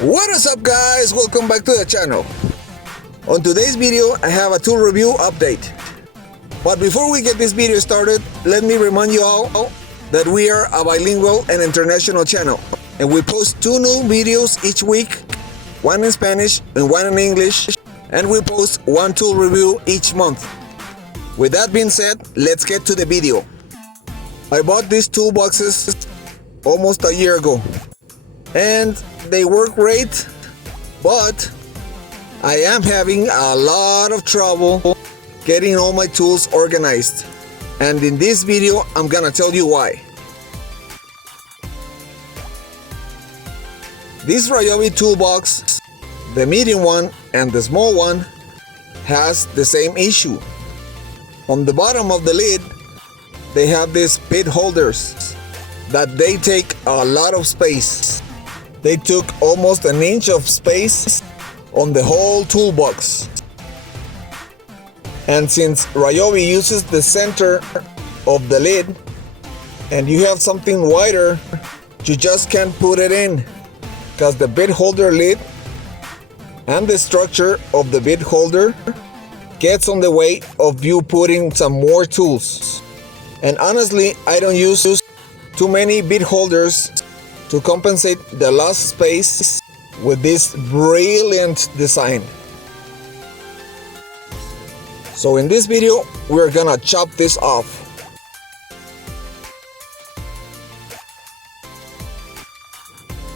What is up, guys? Welcome back to the channel. On today's video I have a tool review update. But before we get this video started, let me remind you all that we are a bilingual and international channel, and we post 2 new videos each week, one in Spanish and one in English, and we post 1 tool review each month. With that being said, let's get to the video. I bought these toolboxes almost a year ago, and they work great, but I am having a lot of trouble getting all my tools organized, and in this video I'm gonna tell you why. This Ryobi toolbox, the medium one and the small one, has the same issue. On the bottom of the lid they have these bit holders that they take a lot of space. They took almost an inch of space on the whole toolbox. And since Ryobi uses the center of the lid and you have something wider, you just can't put it in, because the bit holder lid and the structure of the bit holder gets on the way of you putting some more tools. And honestly, I don't use too many bit holders to compensate the lost space with this brilliant design. So in this video, we're gonna chop this off.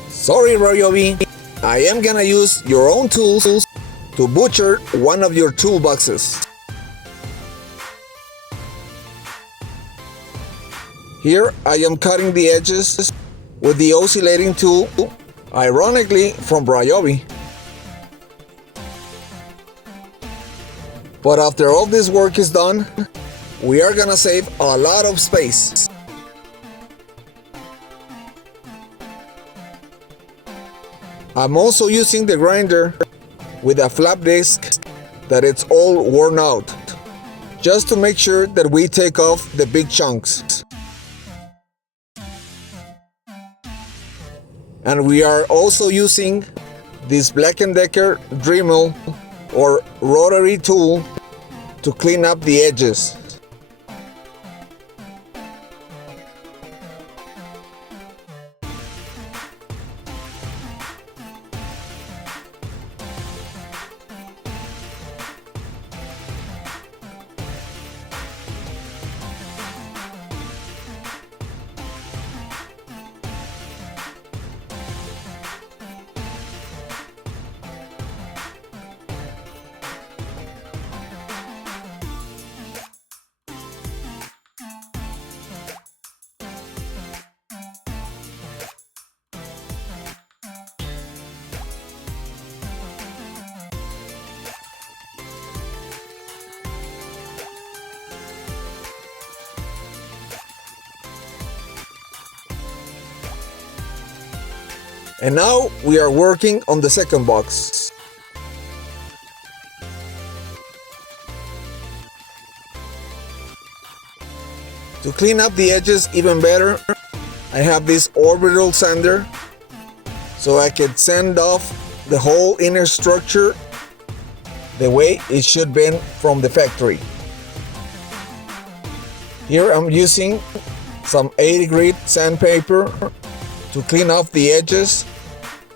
Sorry Ryobi, I am gonna use your own tools to butcher one of your toolboxes. Here I am cutting the edges with the oscillating tool, ironically from Ryobi. But after all this work is done, we are gonna save a lot of space. I'm also using the grinder with a flap disc that it's all worn out, just to make sure that we take off the big chunks. And we are also using this Black & Decker Dremel or rotary tool to clean up the edges. And now we are working on the second box. To clean up the edges even better, I have this orbital sander, so I can sand off the whole inner structure the way it should be from the factory. Here I'm using some 80 grit sandpaper to clean off the edges,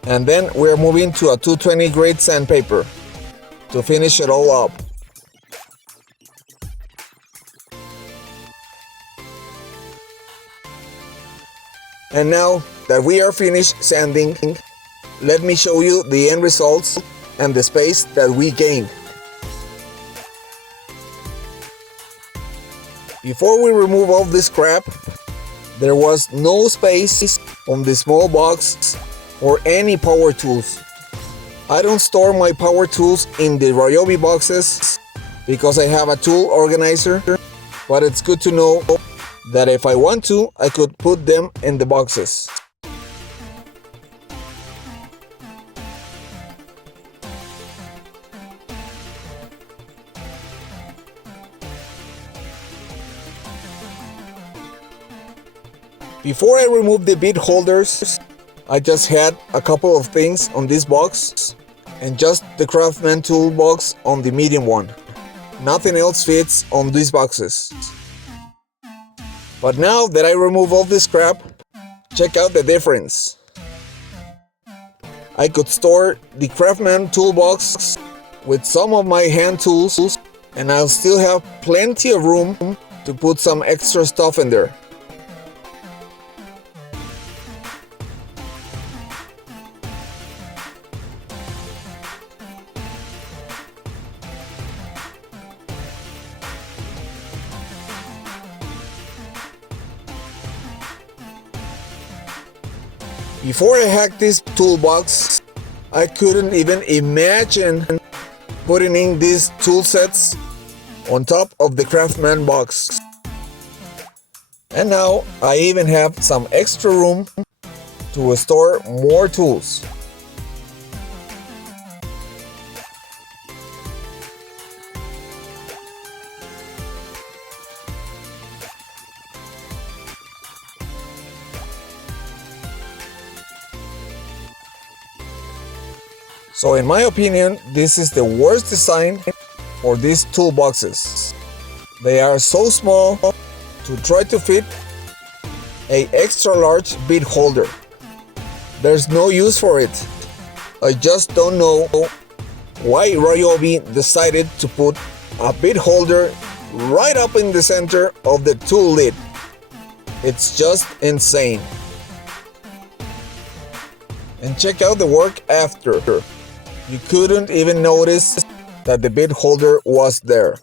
and then we're moving to a 220 grade sandpaper to finish it all up. And now that we are finished sanding, let me show you the end results and the space that we gained. Before we remove all this crap, there was no space on the small box for any power tools. I don't store my power tools in the Ryobi boxes because I have a tool organizer, but it's good to know that if I want to, I could put them in the boxes. Before I remove the bit holders, I just had a couple of things on this box and just the Craftsman toolbox on the medium one. Nothing else fits on these boxes. But now that I remove all this crap, check out the difference. I could store the Craftsman toolbox with some of my hand tools, and I'll still have plenty of room to put some extra stuff in there. Before I hacked this toolbox, I couldn't even imagine putting in these tool sets on top of the Craftsman box. And now I even have some extra room to store more tools. So in my opinion, this is the worst design for these toolboxes. They are so small to try to fit an extra large bit holder. There's no use for it. I just don't know why Ryobi decided to put a bit holder right up in the center of the tool lid. It's just insane. And check out the work after. You couldn't even notice that the bit holder was there.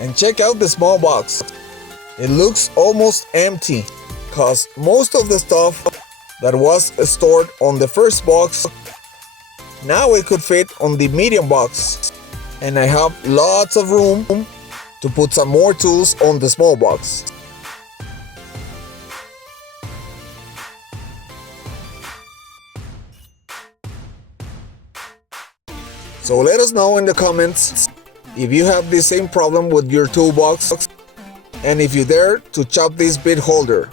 And check out the small box. It looks almost empty, cause most of the stuff that was stored on the first box, now it could fit on the medium box. And I have lots of room to put some more tools on the small box. So let us know in the comments if you have the same problem with your toolbox and if you dare to chop this bit holder.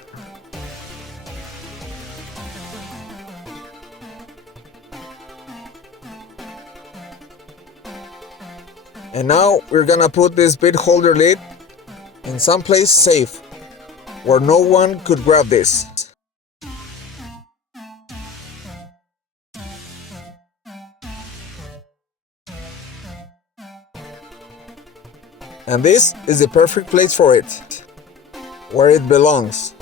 And now we're gonna put this bit holder lid in some place safe where no one could grab this. And this is the perfect place for it, where it belongs,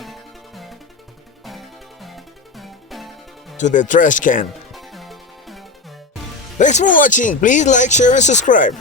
to the trash can. Thanks for watching. Please like, share and subscribe.